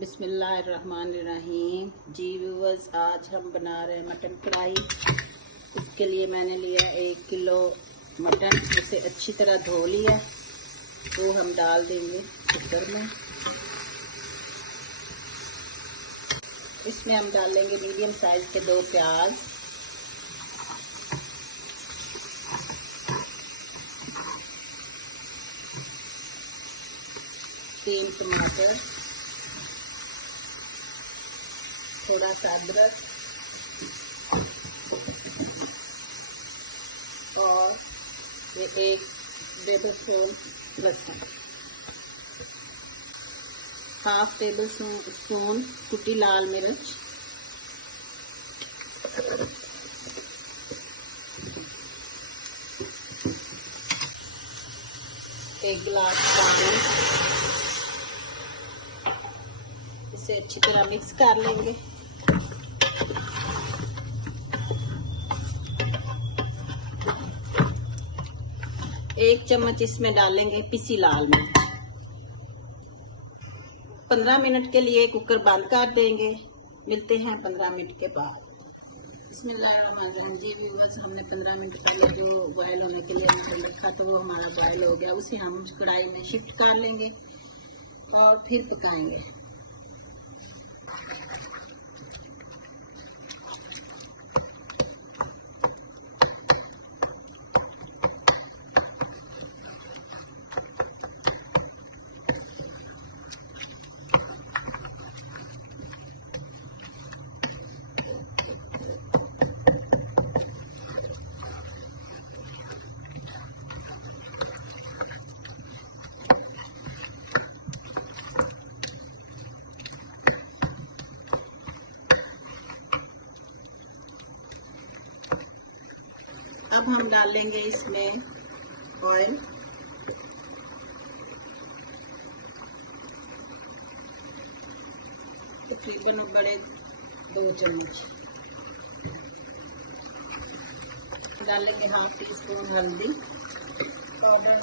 बिस्मिल्लाहिर्रहमानिर्रहीम। जी व्यूअर्स, आज हम बना रहे हैं मटन कढ़ाई। इसके लिए मैंने लिया 1 किलो मटन। उसे अच्छी तरह धो लिया। वो हम डाल देंगे कुकर में। इसमें हम डालेंगे मीडियम साइज के 2 प्याज, तीन टमाटर, थोड़ा सा अदरक और ये 1 टेबल स्पून लहसुन, 1/2 टेबल स्पून कुटी लाल मिर्च, 1 गिलास पानी। इसे अच्छी तरह मिक्स कर लेंगे। एक चम्मच इसमें डालेंगे पिसी लाल मिर्च। 15 मिनट के लिए कुकर बंद कर देंगे। मिलते हैं 15 मिनट के बाद। बिस्मिल्लाहिर्रहमानिर्रहीम। जी व्यूअर्स, हमने 15 मिनट पहले जो बॉयल होने के लिए हमने रखा तो वो हमारा बॉयल हो गया। उसे हम कढ़ाई में शिफ्ट कर लेंगे और फिर पकाएंगे। अब हम डालेंगे इसमें ऑयल। तकरीबन बड़े 2 चम्मच डालेंगे। 1/2 टीस्पून हल्दी पाउडर,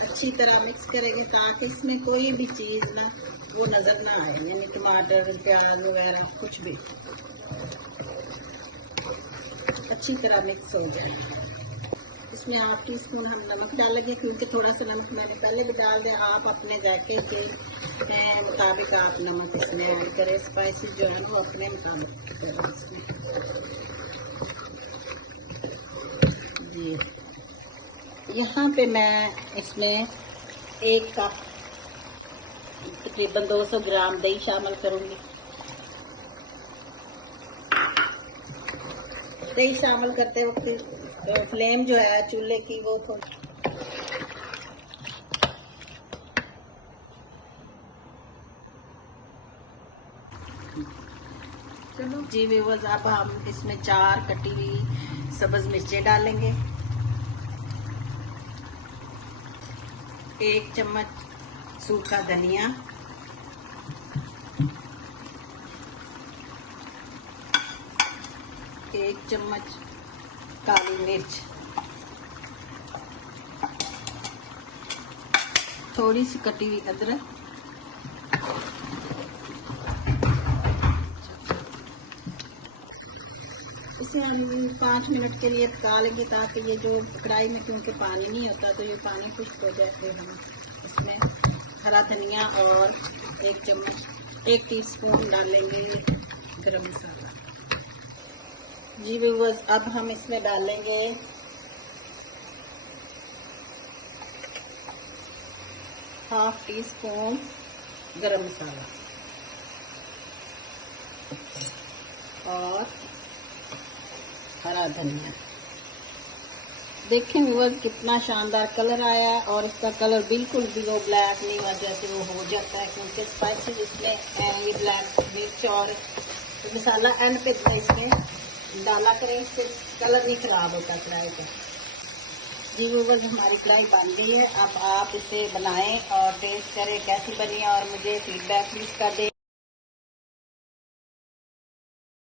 अच्छी तरह मिक्स करेंगे ताकि इसमें कोई भी चीज़ ना वो नज़र ना आए, यानी टमाटर प्याज वगैरह कुछ भी अच्छी तरह मिक्स हो जाए। इसमें 1/2 टीस्पून हम नमक डालेंगे, क्योंकि थोड़ा सा नमक मैंने पहले भी डाल दिया। आप अपने जायके के मुताबिक आप नमक इसमें ऐड करें। स्पाइसेस जो है ना वो अपने मुताबिक करें इसमें। जी यहाँ पे मैं इसमें 1 कप तकरीबन 200 ग्राम दही शामिल करूंगी। दही शामिल करते वक्त फ्लेम जो है चूल्हे की वो थोड़ी चलो जी व्यूअर्स, अब हम इसमें 4 कटी हुई सब्ज मिर्चें डालेंगे, 1 चम्मच सूखा धनिया, 1 चम्मच काली मिर्च, थोड़ी सी कटी हुई अदरक, इसे हम 5 मिनट के लिए पका लेंगे ताकि ये जो कढ़ाई में क्योंकि पानी नहीं होता तो ये पानी खुश्क हो जाए। फिर हम इसमें हरा धनिया और 1 टीस्पून डालेंगे गरम मसाला। जी व्यूअर्स, अब हम इसमें डालेंगे ½ टीस्पून गरम मसाला और हरा धनिया। देखें व्यूअर्स कितना शानदार कलर आया है और इसका कलर बिल्कुल भी वो ब्लैक नहीं हुआ जैसे वो हो जाता है, क्योंकि स्पाइसेस इसमें ये ब्लैक मिर्च और मसाला एंड पे इसमें डाला करें, इससे कलर नहीं खराब होता कढ़ाई का। जी व्यूअर्स, हमारी कढ़ाई बन गई है। अब आप इसे बनाएं और टेस्ट करें कैसी बनी है और मुझे फीडबैक प्लीज कर दें।